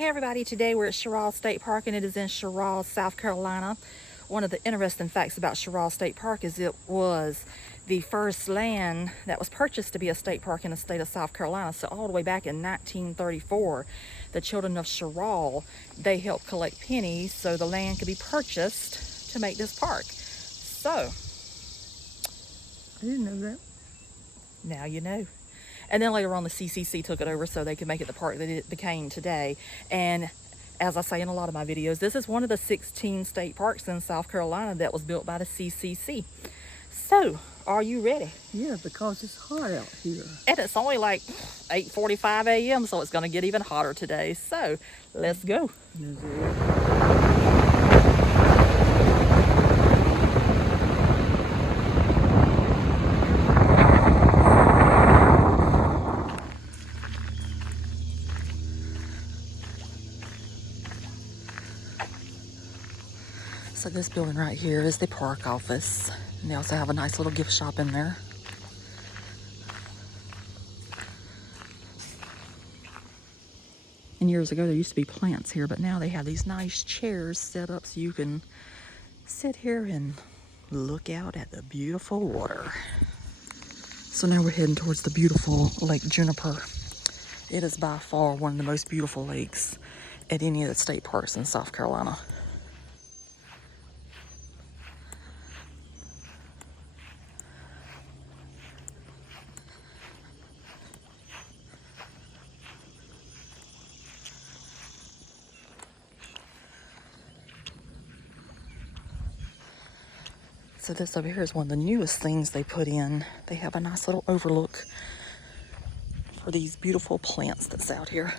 Hey everybody, today we're at Cheraw State Park and it is in Cheraw, South Carolina. One of the interesting facts about Cheraw State Park is it was the first land that was purchased to be a state park in the state of South Carolina. So all the way back in 1934, the children of Cheraw, they helped collect pennies so the land could be purchased to make this park. So, I didn't know that. now you know. And then later on, the CCC took it over so they could make it the park that it became today. And as I say in a lot of my videos, this is one of the 16 state parks in South Carolina that was built by the CCC. So, are you ready? Yeah, because it's hot out here. And it's only like 8:45 a.m., so it's going to get even hotter today. So, let's go. So this building right here is the park office. And they also have a nice little gift shop in there. And years ago there used to be plants here, but now they have these nice chairs set up so you can sit here and look out at the beautiful water. So now we're heading towards the beautiful Lake Juniper. It is by far one of the most beautiful lakes at any of the state parks in South Carolina. So this over here is one of the newest things they put in. They have a nice little overlook for these beautiful plants that's out here.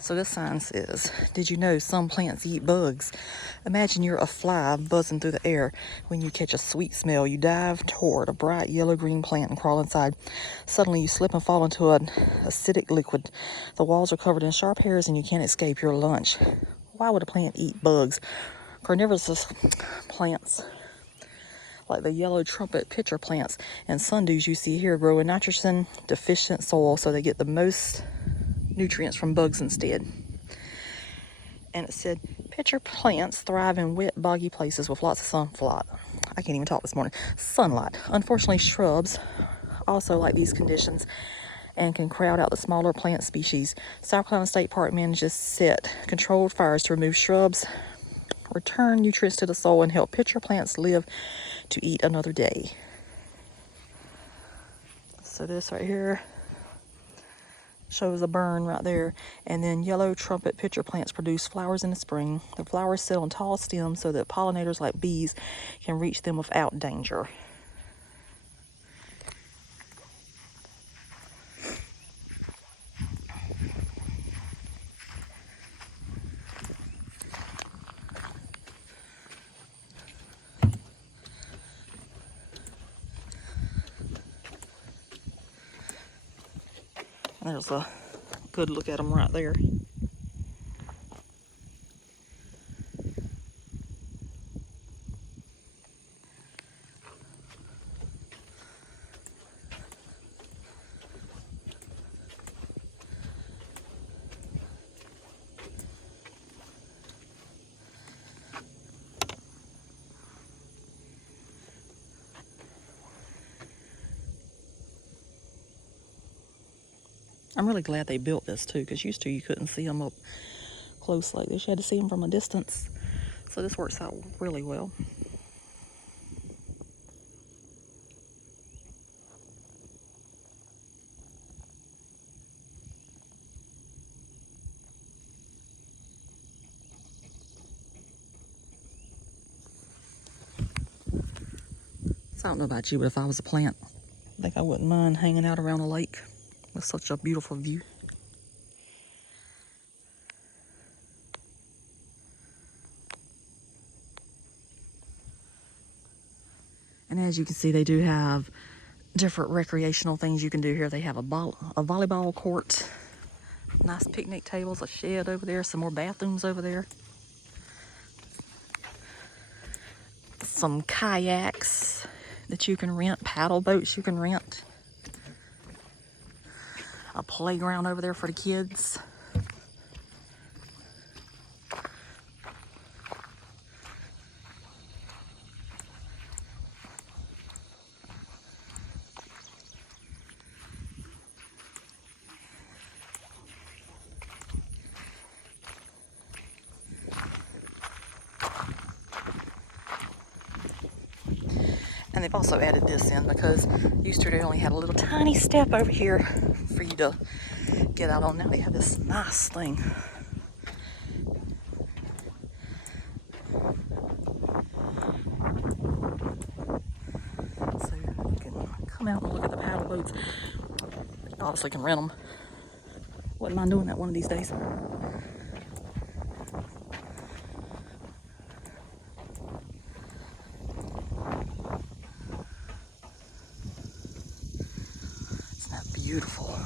So this sign says, "Did you know some plants eat bugs? Imagine you're a fly buzzing through the air. When you catch a sweet smell, you dive toward a bright yellow-green plant and crawl inside. Suddenly you slip and fall into an acidic liquid. The walls are covered in sharp hairs and you can't escape your lunch." Why would a plant eat bugs? Carnivorous plants, like the yellow trumpet pitcher plants and sundews you see here, grow in nitrogen-deficient soil, so they get the most nutrients from bugs instead. And it said, pitcher plants thrive in wet, boggy places with lots of sunlight. I can't even talk this morning. Sunlight. Unfortunately, shrubs also like these conditions and can crowd out the smaller plant species. South Carolina State Park manages set controlled fires to remove shrubs, return nutrients to the soil, and help pitcher plants live to eat another day. So this right here shows a burn right there. And then yellow trumpet pitcher plants produce flowers in the spring. The flowers sit on tall stems so that pollinators like bees can reach them without danger. There's a good look at them right there. I'm really glad they built this too, because used to you couldn't see them up close like this. You had to see them from a distance. So this works out really well. So I don't know about you, but if I was a plant, I think I wouldn't mind hanging out around a lake with such a beautiful view. And as you can see, they do have different recreational things you can do here. They have a volleyball court, nice picnic tables, a shed over there, some more bathrooms over there. some kayaks that you can rent, paddle boats you can rent. A playground over there for the kids. And they've also added this in because used to they only had a little tiny step over here for you to get out on. Now they have this nice thing. So you can come out and look at the paddle boats. You obviously can rent them. Wouldn't mind doing that one of these days. Isn't that beautiful?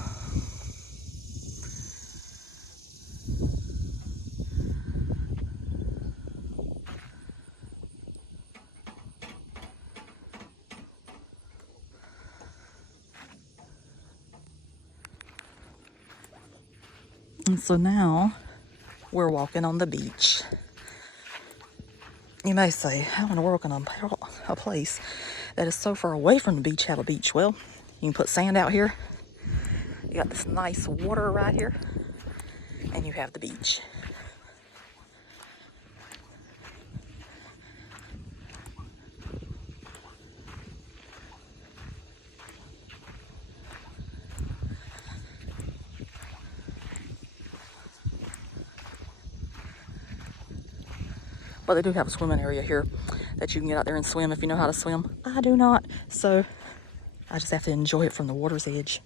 And so now we're walking on the beach. You may say, how in the world can a place that is so far away from the beach have a beach? Well, you can put sand out here. You got this nice water right here, and you have the beach. But they do have a swimming area here that you can get out there and swim if you know how to swim. I do not, so I just have to enjoy it from the water's edge.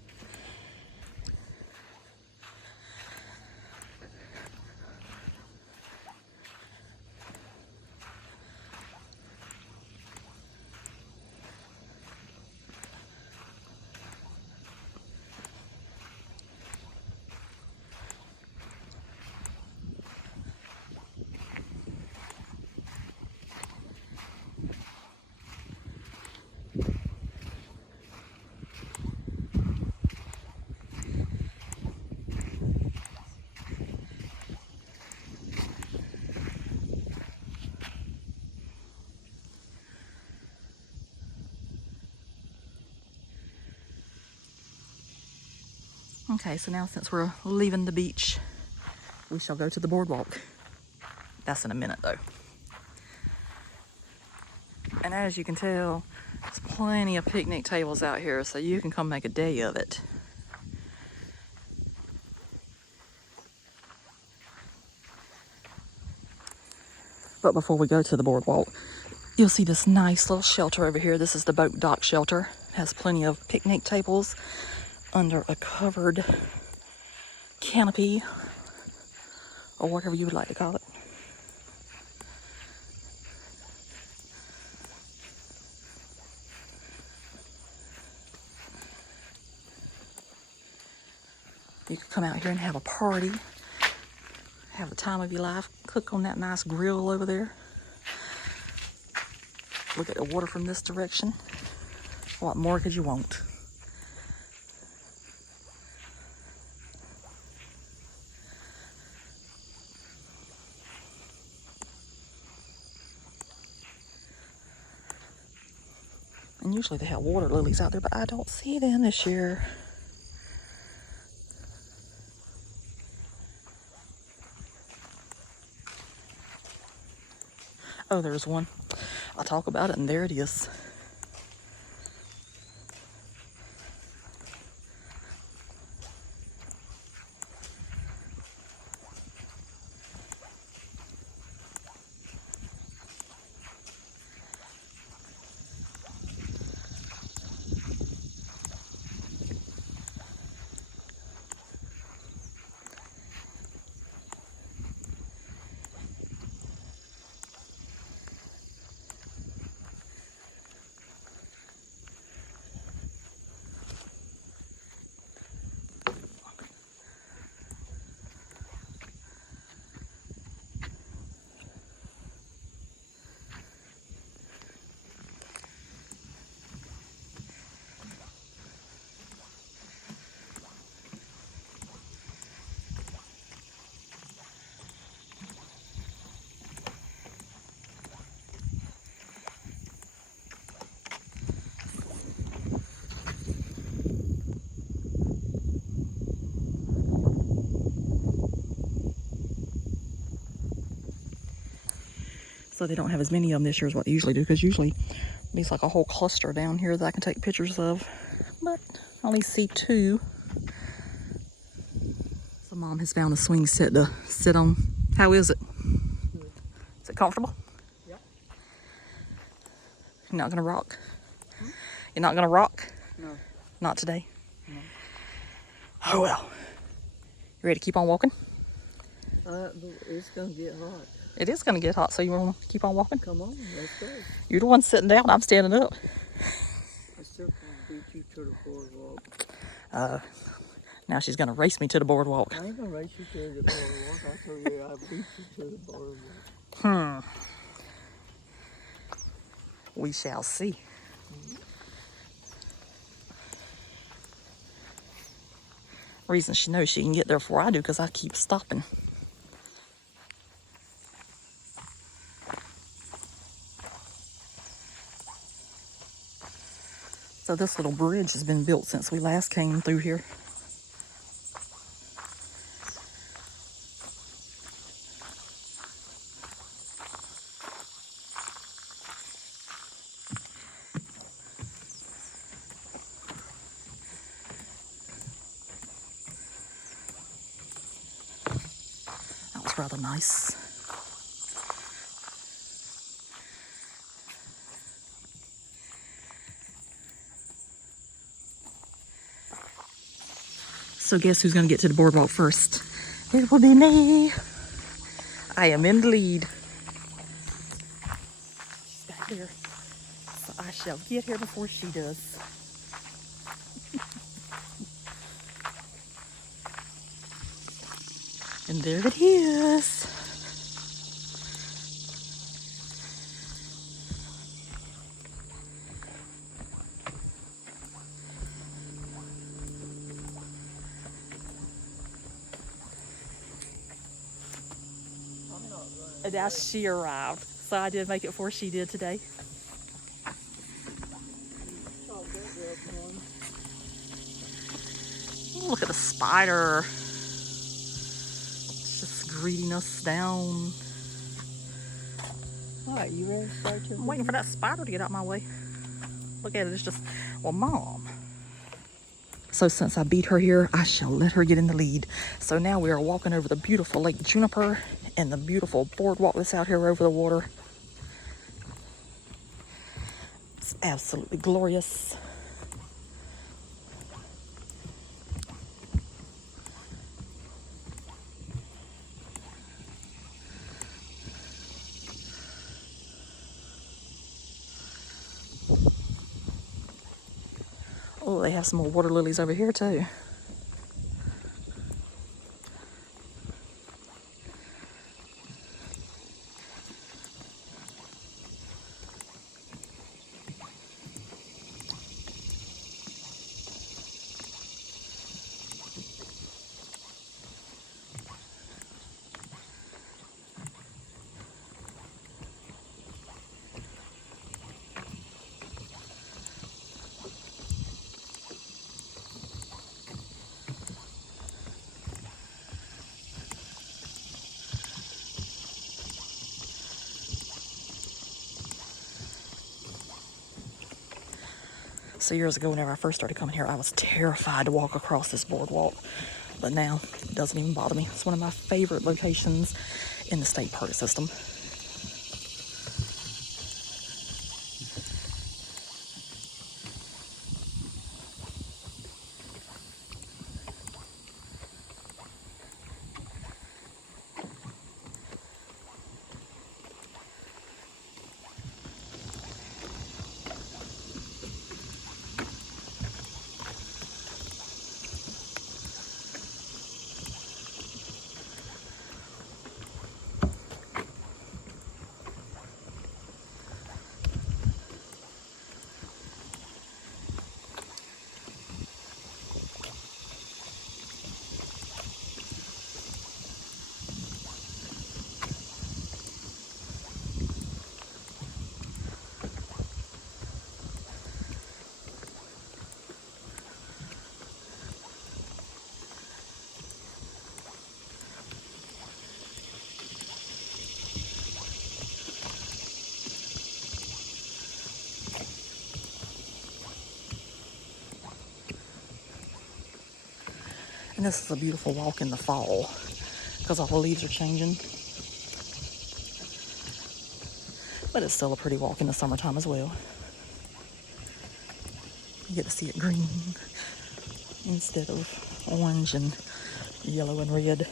Okay, so now since we're leaving the beach, we shall go to the boardwalk. That's in a minute though. And as you can tell, there's plenty of picnic tables out here, so you can come make a day of it. But before we go to the boardwalk, you'll see this nice little shelter over here. This is the boat dock shelter. It has plenty of picnic tables under a covered canopy, or whatever you would like to call it. You could come out here and have a party, have the time of your life, cook on that nice grill over there. Look at the water from this direction. What more could you want? And usually they have water lilies out there, but I don't see them this year. Oh, there's one. I'll talk about it, and there it is. So they don't have as many of them this year as what they usually do, because usually there's like a whole cluster down here that I can take pictures of. But I only see 2. So Mom has found a swing set to sit on. How is it? Good. Is it comfortable? Yep. You're not gonna rock? You're not gonna rock? No. Not today? No. Oh well. You ready to keep on walking? It's gonna get hot. It is gonna get hot, so you wanna keep on walking? Come on, let's go. You're the one sitting down, I'm standing up. I still can't beat you to the boardwalk. Now she's gonna race me to the boardwalk. I ain't gonna race you to the boardwalk. I told you I beat you to the boardwalk. We shall see. Reason she knows she can get there before I do, because I keep stopping. So this little bridge has been built since we last came through here. That was rather nice. So guess who's gonna get to the boardwalk first? It will be me. I am in the lead. She's back there. So I shall get here before she does. And there it is. And now she arrived. So I did make it before she did today. Look at the spider. It's just greeting us down. Alright, you ready to start your I'm waiting for that spider to get out my way. Look at it, it's just, well, Mom. So since I beat her here, I shall let her get in the lead. So now we are walking over the beautiful Lake Juniper and the beautiful boardwalk that's out here over the water. It's absolutely glorious. Oh, they have some more water lilies over here too. So years ago, whenever I first started coming here, I was terrified to walk across this boardwalk. But now, it doesn't even bother me. It's one of my favorite locations in the state park system. And this is a beautiful walk in the fall because all the leaves are changing. But it's still a pretty walk in the summertime as well. You get to see it green instead of orange and yellow and red.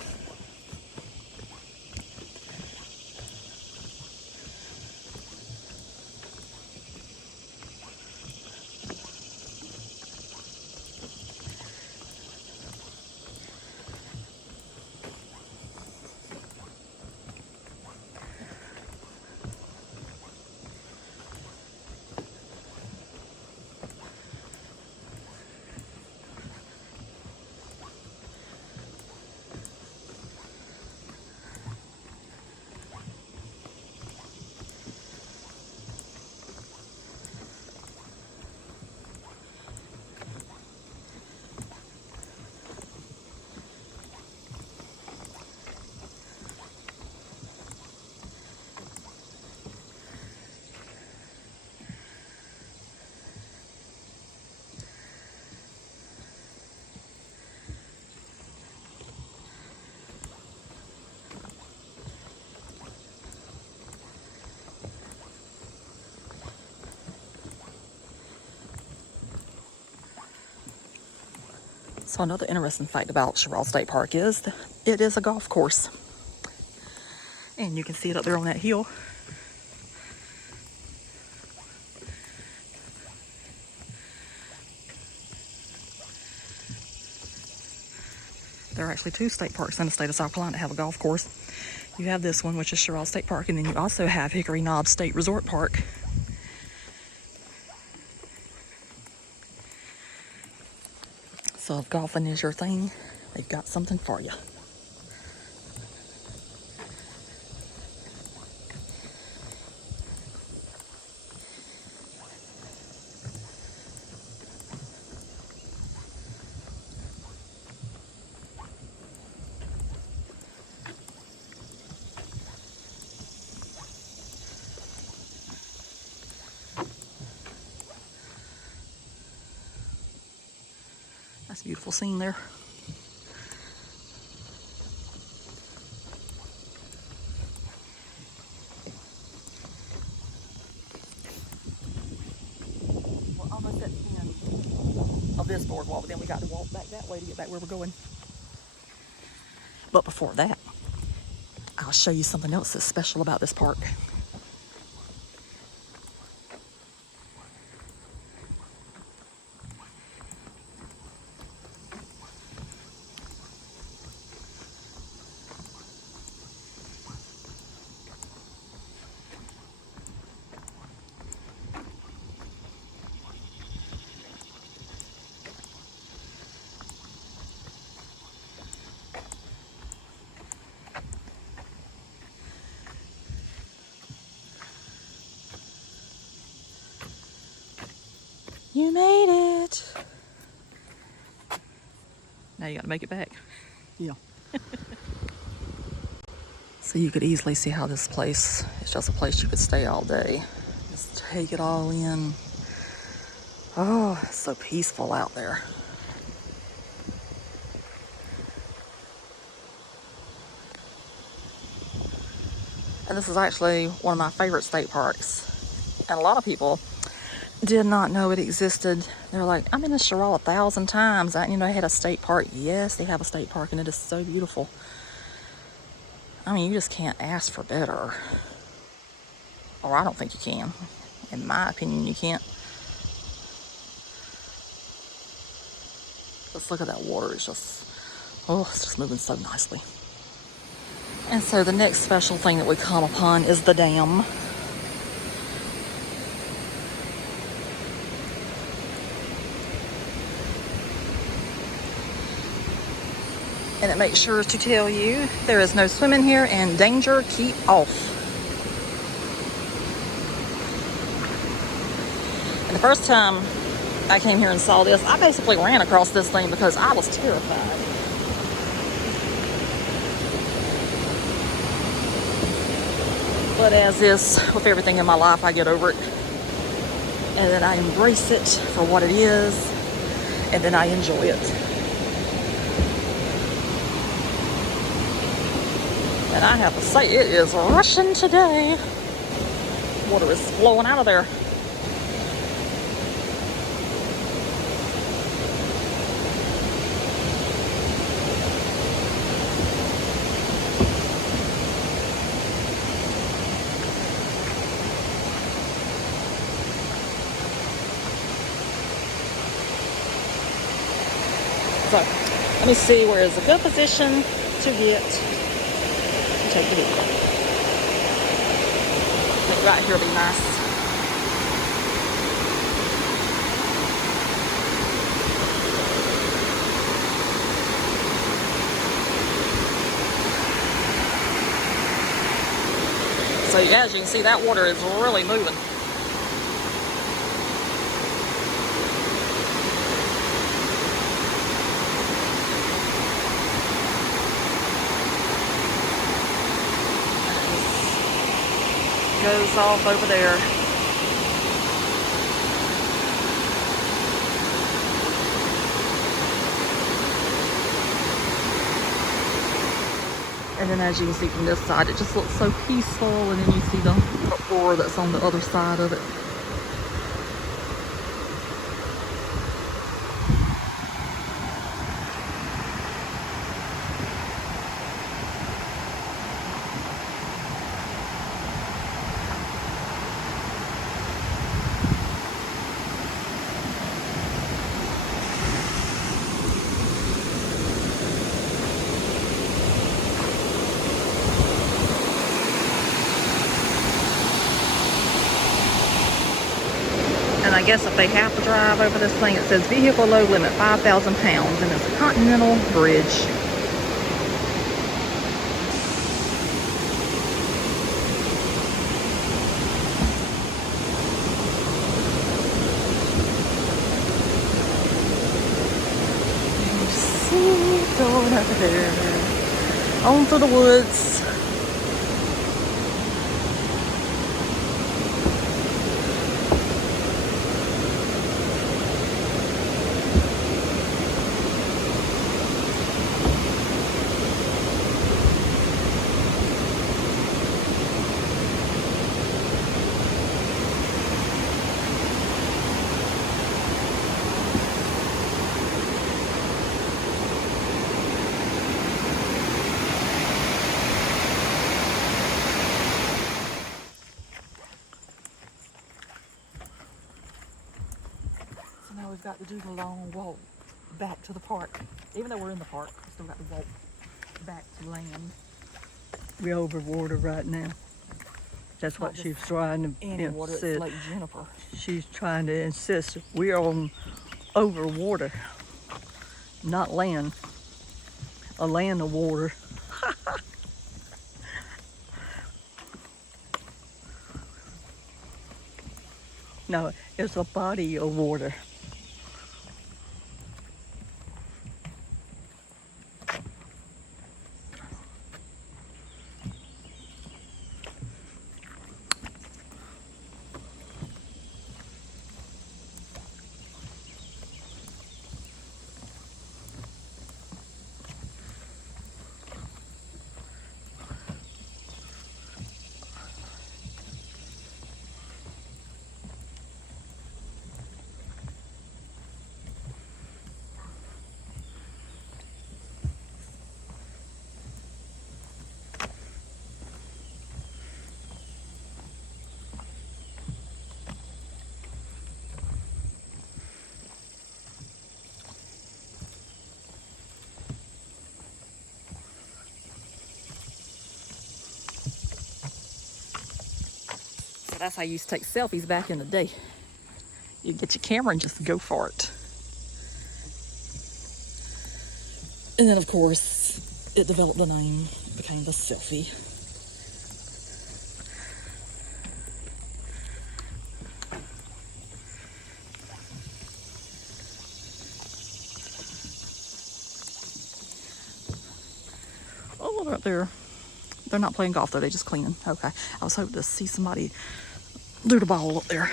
So another interesting fact about Cheraw State Park is that it is a golf course. And you can see it up there on that hill. There are actually 2 state parks in the state of South Carolina that have a golf course. You have this one, which is Cheraw State Park, and then you also have Hickory Knob State Resort Park. So if golfing is your thing, they've got something for you. That's a beautiful scene there. We're almost at the end of this boardwalk, but then we got to walk back that way to get back where we're going. But before that, I'll show you something else that's special about this park. You made it. Now you gotta make it back. Yeah. So you could easily see how this place is just a place you could stay all day. Just take it all in. Oh, it's so peaceful out there. And this is actually one of my favorite state parks. And a lot of people did not know it existed. They're like, I'm in the Cheraw 1,000 times. I had a state park. Yes, they have a state park, and it is so beautiful. I mean, you just can't ask for better. Or I don't think you can. In my opinion, you can't. Let's look at that water. It's just moving so nicely. And so the next special thing that we come upon is the dam. And it makes sure to tell you there is no swimming here and danger, keep off. And the first time I came here and saw this, I basically ran across this thing because I was terrified. But as is with everything in my life, I get over it. And then I embrace it for what it is. And then I enjoy it. And I have to say, it is rushing today. Water is flowing out of there. So, let me see where is a good position to get and take the video. I think right here will be nice. So as you can see, that water is really moving. Goes off over there. And then as you can see from this side, it just looks so peaceful, and then you see the uproar that's on the other side of it. And I guess if they have to drive over this thing, it says vehicle load limit 5,000 pounds, and it's a Continental bridge. You see it going over there, on through the woods. Now we've got to do the long walk back to the park. Even though we're in the park, we still got to walk back to land. We're over water right now. That's what she's trying to Any water, it's insist. like Juniper. She's trying to insist we're on over water, not land. A land of water. No, it's a body of water. So that's how you used to take selfies back in the day. You get your camera and just go for it. And then of course, it developed the name, became the selfie. Oh, look right there. They're not playing golf though, they just cleaning. Okay. I was hoping to see somebody do the ball up there.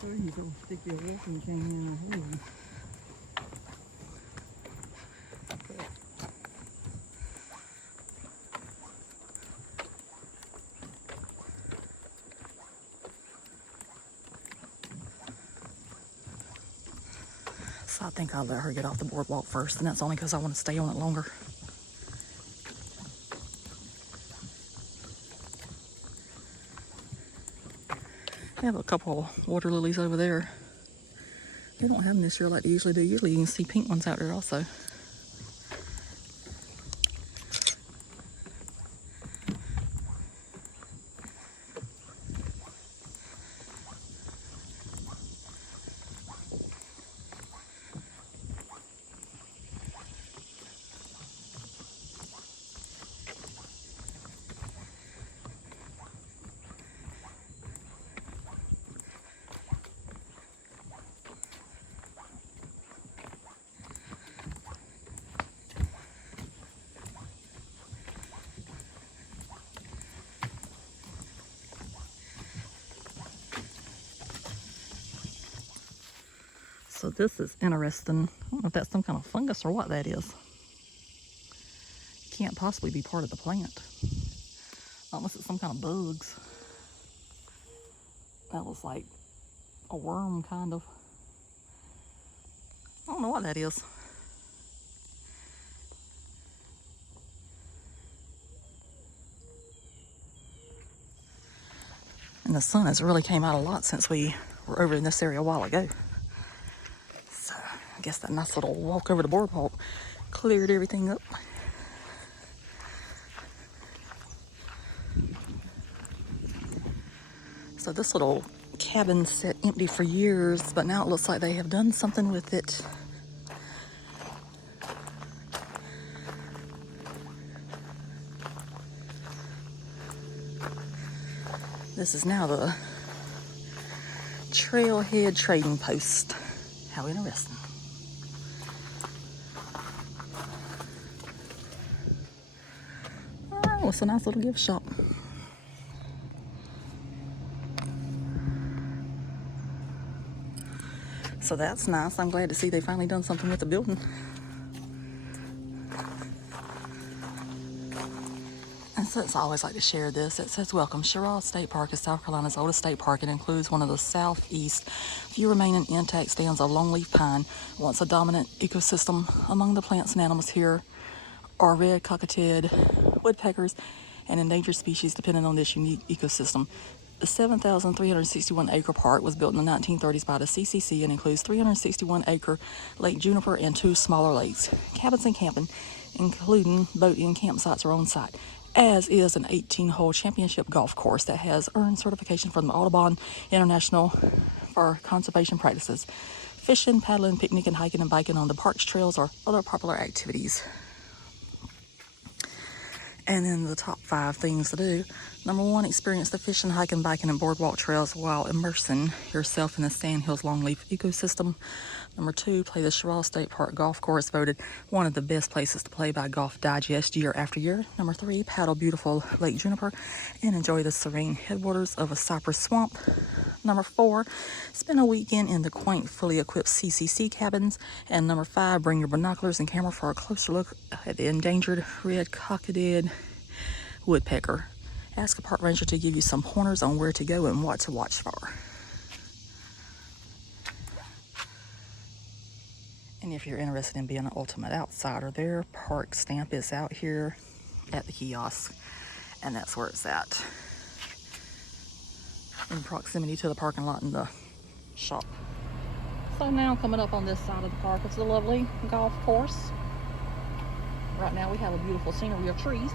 He's so sticky walking came in the head. So I think I'll let her get off the boardwalk first, and that's only because I want to stay on it longer. They have a couple of water lilies over there. They don't have them this year like they usually do. Usually you can see pink ones out there also. So this is interesting. I don't know if that's some kind of fungus or what that is. Can't possibly be part of the plant. Unless it's some kind of bugs. That looks like a worm, kind of. I don't know what that is. And the sun has really came out a lot since we were over in this area a while ago. So I guess that nice little walk over the boardwalk cleared everything up. So this little cabin sat empty for years, but now it looks like they have done something with it. This is now the Trailhead trading post. How interesting. Oh, it's a nice little gift shop. So that's nice. I'm glad to see they finally done something with the building. And since I always like to share this, it says, welcome. Cheraw State Park is South Carolina's oldest state park and includes one of the southeast few remaining intact stands of longleaf pine. Once a dominant ecosystem, among the plants and animals here are red-cockaded woodpeckers and endangered species depending on this unique ecosystem. The 7,361 acre park was built in the 1930s by the CCC and includes 361 acre Lake Juniper and 2 smaller lakes. Cabins and camping, including boating campsites, are on site, as is an 18-hole championship golf course that has earned certification from the Audubon International for conservation practices. Fishing, paddling, picnicking, hiking, and biking on the park's trails are other popular activities. And then the top 5 things to do. Number 1, experience the fishing, hiking, biking, and boardwalk trails while immersing yourself in the Sandhills longleaf ecosystem. Number 2, play the Cheraw State Park golf course, voted one of the best places to play by Golf Digest year after year. Number 3, paddle beautiful Lake Juniper and enjoy the serene headwaters of a cypress swamp. Number 4, spend a weekend in the quaint, fully equipped CCC cabins. And number 5, bring your binoculars and camera for a closer look at the endangered red-cockaded woodpecker. Ask a park ranger to give you some pointers on where to go and what to watch for. And if you're interested in being an ultimate outsider, their park stamp is out here at the kiosk, and that's where it's at, in proximity to the parking lot and the shop. So now coming up on this side of the park, it's a lovely golf course. Right now we have a beautiful scenery of trees.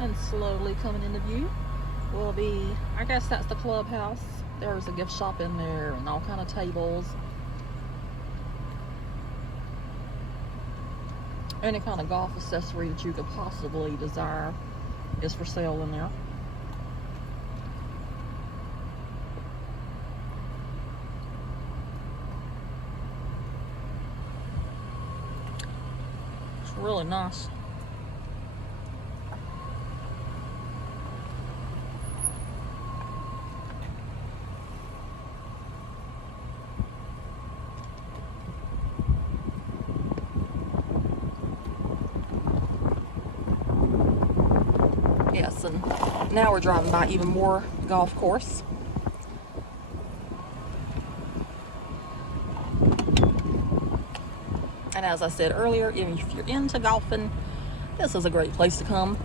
And slowly coming into view will be, I guess that's the clubhouse There's a gift shop in there and all kind of tables. Any kind of golf accessory that you could possibly desire is for sale in there. It's really nice. Yes, and now we're driving by even more golf course. And as I said earlier, if you're into golfing, this is a great place to come.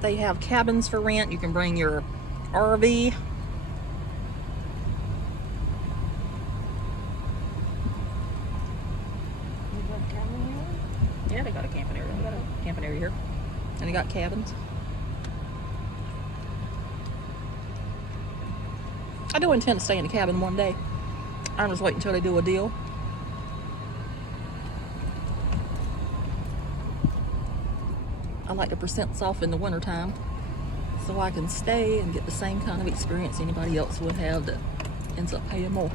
They have cabins for rent. You can bring your RV. Yeah, they got a camping area. They got a camping area here. And they got cabins. I do intend to stay in a cabin one day. I'm just waiting until they do a deal. I like the percents off in the wintertime, so I can stay and get the same kind of experience anybody else would have that ends up paying more.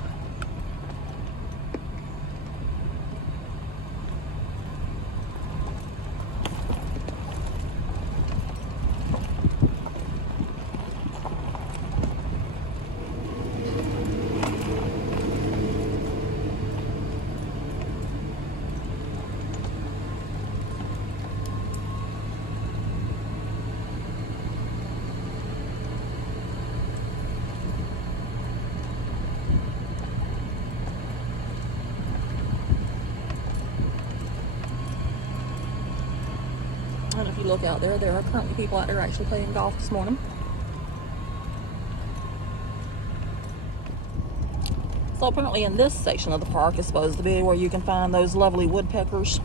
And if you look out there, there are currently people out there actually playing golf this morning. So apparently in this section of the park is supposed to be where you can find those lovely woodpeckers.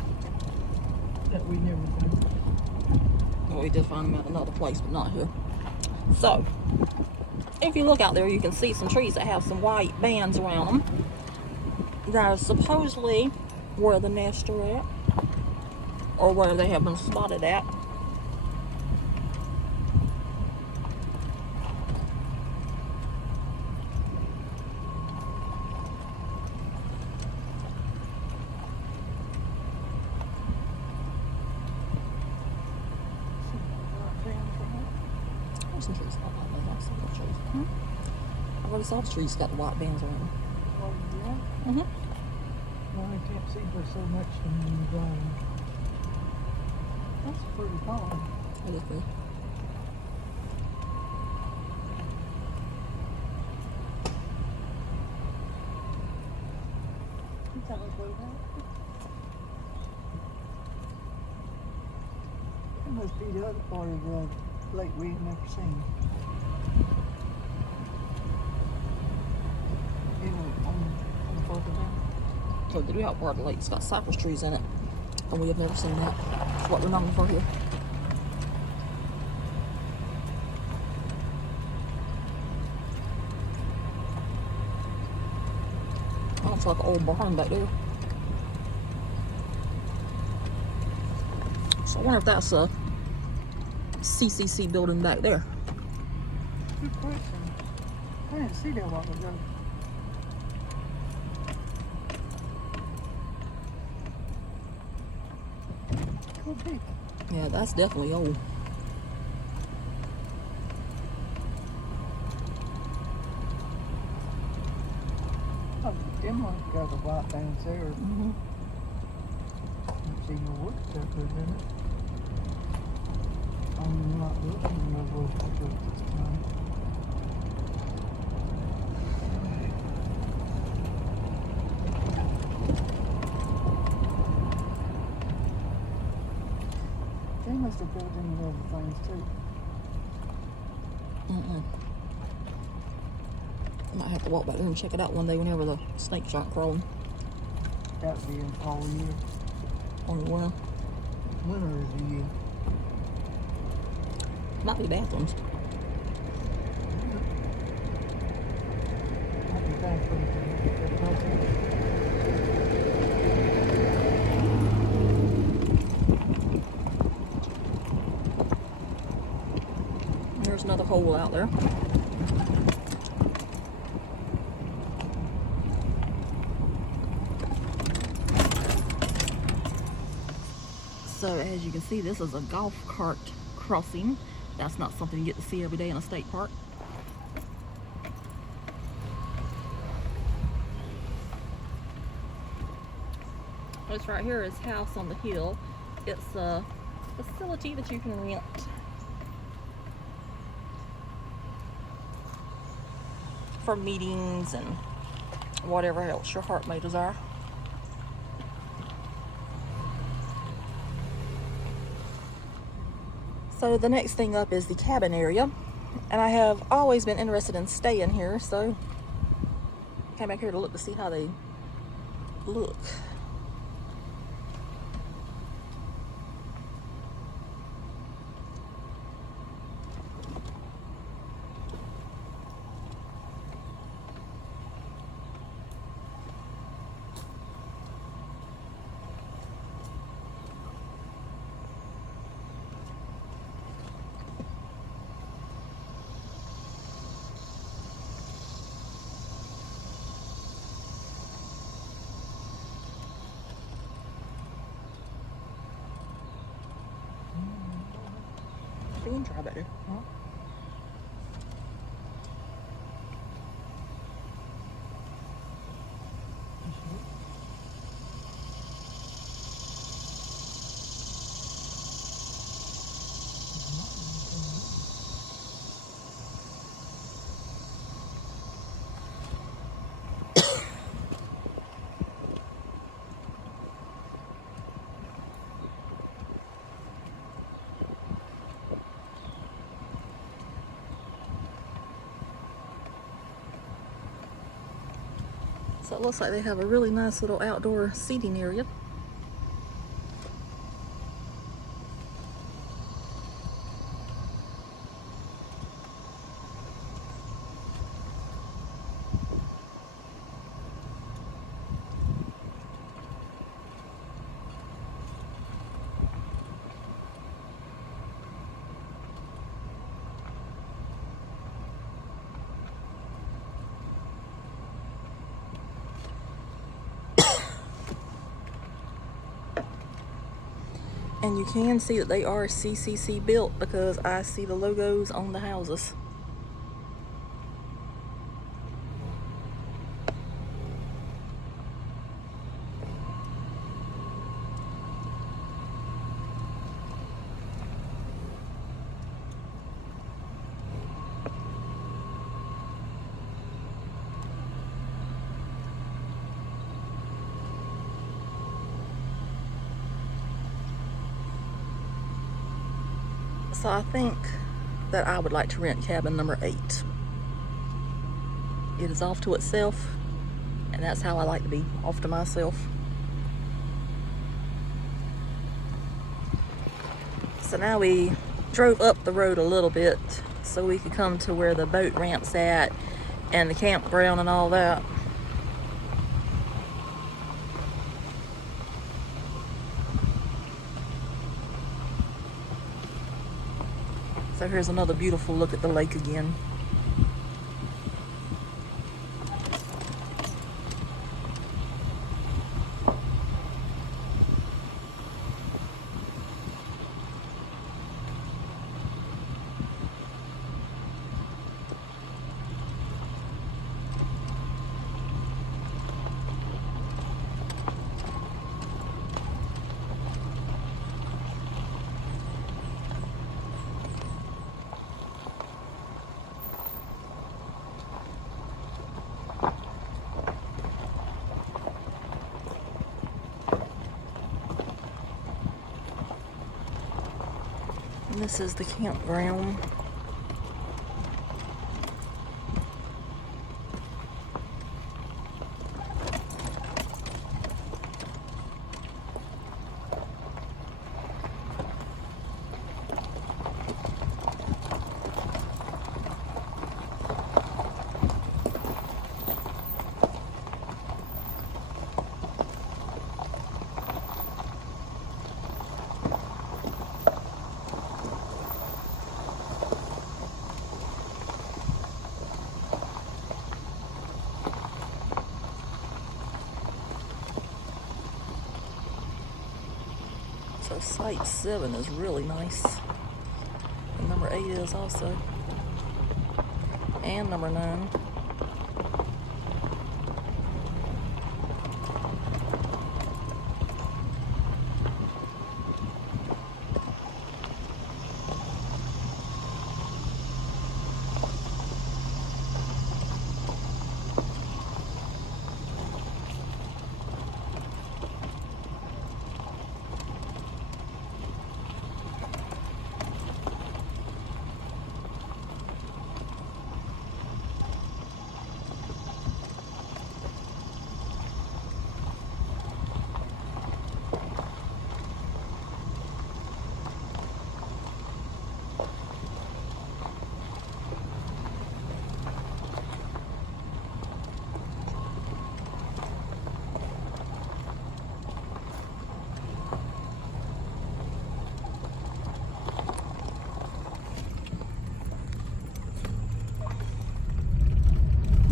That we never found. Well, we did find them at another place, but not here. So, if you look out there, you can see some trees that have some white bands around them. That is supposedly where the nests are at, or where they have been spotted at. There's some trees. I saw the trees. I already saw the trees got the white bands around them. Oh, yeah? Mm-hmm. Well, I can't see for so much when you're driving. That's pretty pond. It is pretty. That was way back. It must be the other part of the lake we have never seen. You know, on the further down. So the real part of the lake's got cypress trees in it, and we have never seen that. That's what we're known for here. Oh, it's like an old barn back there. So I wonder if that's a CCC building back there. Good question. I didn't see that while ago. Could be. Yeah, that's definitely old. Oh, them ones got the white bands there. Mm-hmm. Don't see no woodpeckers in it. I'm not looking at no woodpeckers this time. They must have built in other things too. I might have to walk back there and check it out one day whenever the snakes aren't crawling. That would be in fall year. On the winter. Winter is the year. Might be bathrooms. There's another hole out there. So as you can see, this is a golf cart crossing. That's not something you get to see every day in a state park. This right here is House on the Hill. It's a facility that you can rent for meetings and whatever else your heart may desire. So the next thing up is the cabin area, and I have always been interested in staying here, so came back here to look to see how they look. You can try better. Huh? So it looks like they have a really nice little outdoor seating area. And you can see that they are CCC built because I see the logos on the houses. So I think that I would like to rent cabin number 8. It is off to itself, and that's how I like to be, off to myself. So now we drove up the road a little bit so we could come to where the boat ramp's at and the campground and all that. So here's another beautiful look at the lake again. And this is the campground. So site 7 is really nice. And number 8 is also. And number 9.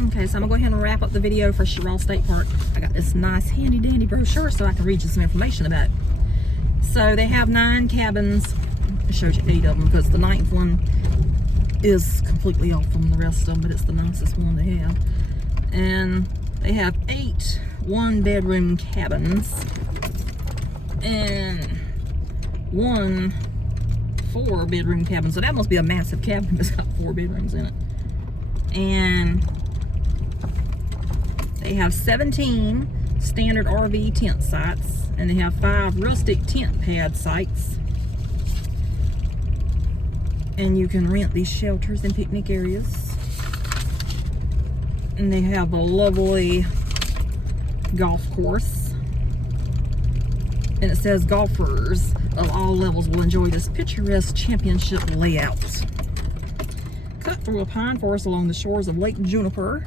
Okay, so I'm gonna go ahead and wrap up the video for Cheraw State Park. I got this nice handy dandy brochure so I can read you some information about it. So they have 9 cabins. I showed you 8 of them because the 9th one is completely off from the rest of them, but it's the nicest one they have. And they have 8 1-bedroom cabins and 1 4-bedroom cabin. So that must be a massive cabin that's got 4 bedrooms in it. And they have 17 standard RV tent sites, and they have 5 rustic tent pad sites. And you can rent these shelters and picnic areas. And they have a lovely golf course. And it says golfers of all levels will enjoy this picturesque championship layout. Cut through a pine forest along the shores of Lake Juniper.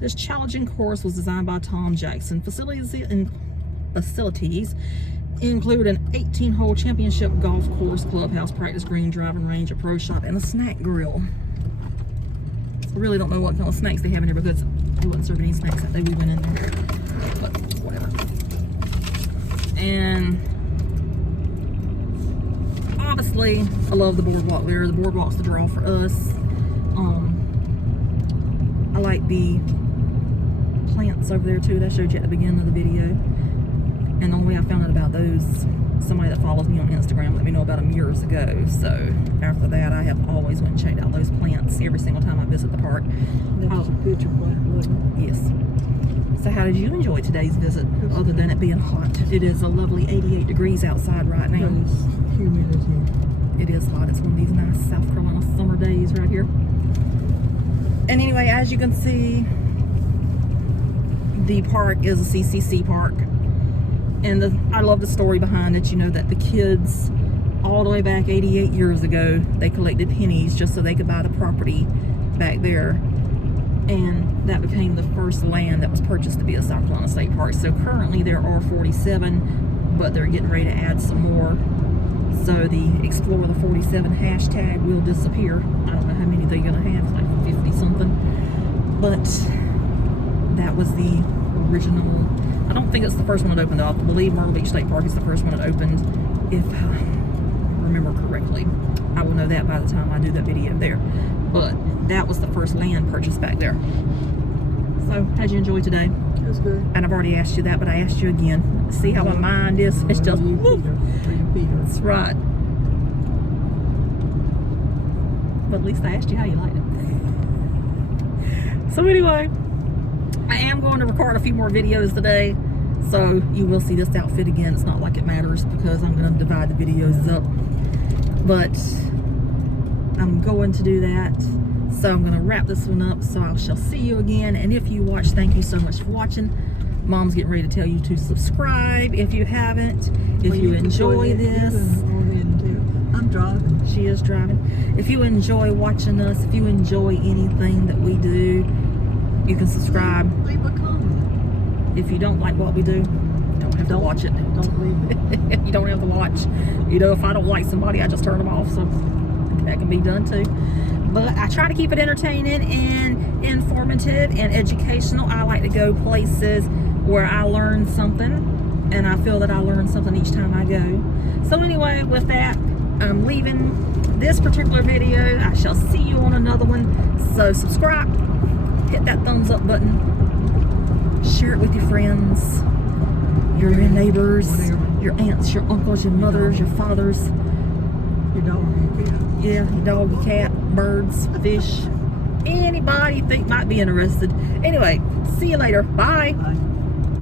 This challenging course was designed by Tom Jackson. Facilities include an 18-hole championship golf course, clubhouse, practice green, driving range, a pro shop, and a snack grill. I really don't know what kind of snacks they have in here because they wouldn't serve any snacks that day we went in there. But whatever. And obviously, I love the boardwalk there. The boardwalk's the draw for us. I like the plants over there too that I showed you at the beginning of the video. And the only way I found out about those, somebody that follows me on Instagram let me know about them years ago. So after that, I have always went and checked out those plants every single time I visit the park. That's a picture plant. Yes. So how did you enjoy today's visit, other than it being hot? It is a lovely 88 degrees outside right now. There's humidity. It is hot. It's one of these nice South Carolina summer days right here. And anyway, as you can see, the park is a CCC park. And I love the story behind it, you know, that the kids all the way back 88 years ago, they collected pennies just so they could buy the property back there. And that became the first land that was purchased to be a South Carolina State Park. So currently there are 47, but they're getting ready to add some more. So the Explore the 47 hashtag will disappear. I don't know how many they're gonna have, it's like 50 something. But that was the original. I don't think it's the first one that opened up. I believe Myrtle Beach State Park is the first one that opened, if I remember correctly. I will know that by the time I do the video there. But that was the first land purchase back there. So, how'd you enjoy today? It was good. And I've already asked you that, but I asked you again. See how my mind is? It's just, whoop. That's right. But at least I asked you how you liked it. So anyway, I am going to record a few more videos today, so you will see this outfit again. It's not like it matters because I'm going to divide the videos up, but I'm going to do that. So I'm going to wrap this one up, so I shall see you again. And if you watch, thank you so much for watching. Mom's getting ready to tell you to subscribe if you haven't. If you enjoy this, I'm driving. she is driving. If you enjoy watching us, if you enjoy anything that we do, you can subscribe. Leave a comment. If you don't like what we do, you don't have to watch it. Don't leave it. You don't have to watch. You know, if I don't like somebody, I just turn them off. So that can be done too. But I try to keep it entertaining and informative and educational. I like to go places where I learn something and I feel that I learn something each time I go. So anyway, with that, I'm leaving this particular video. I shall see you on another one. So subscribe, hit that thumbs up button, share it with your friends, your neighbors, your aunts, your uncles, your mothers, your fathers, Your dog, your cat. yeah, your dog, your cat, birds, fish, anybody you think might be interested. Anyway, see you later. Bye. Bye.